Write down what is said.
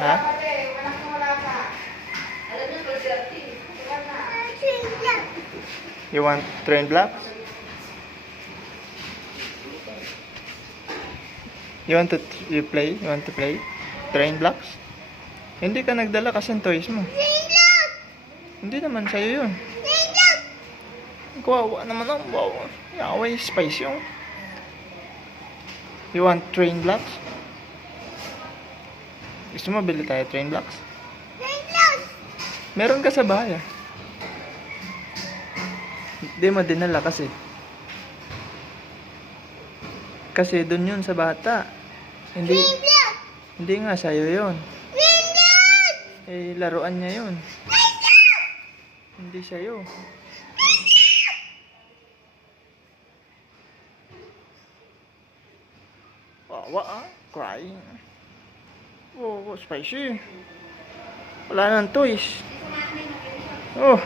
Ha? You want train blocks? You want to play? You want to play? Train blocks? Hindi ka nagdala kasi ng toys mo. Hindi naman sa'yo yun. Kawawa naman ang bawa. Yaway, spice yung. You want train blocks? Gusto mo bili tayo train blocks? Meron ka sa bahay ah. Hindi mo dinala kasi. Kasi dun yun sa bata. Hindi nga sa'yo yun. Eh, laruan niya yun. Hindi sa'yo. Wawa ah, crying. Oh, spicy. Wala nang toys. Oh.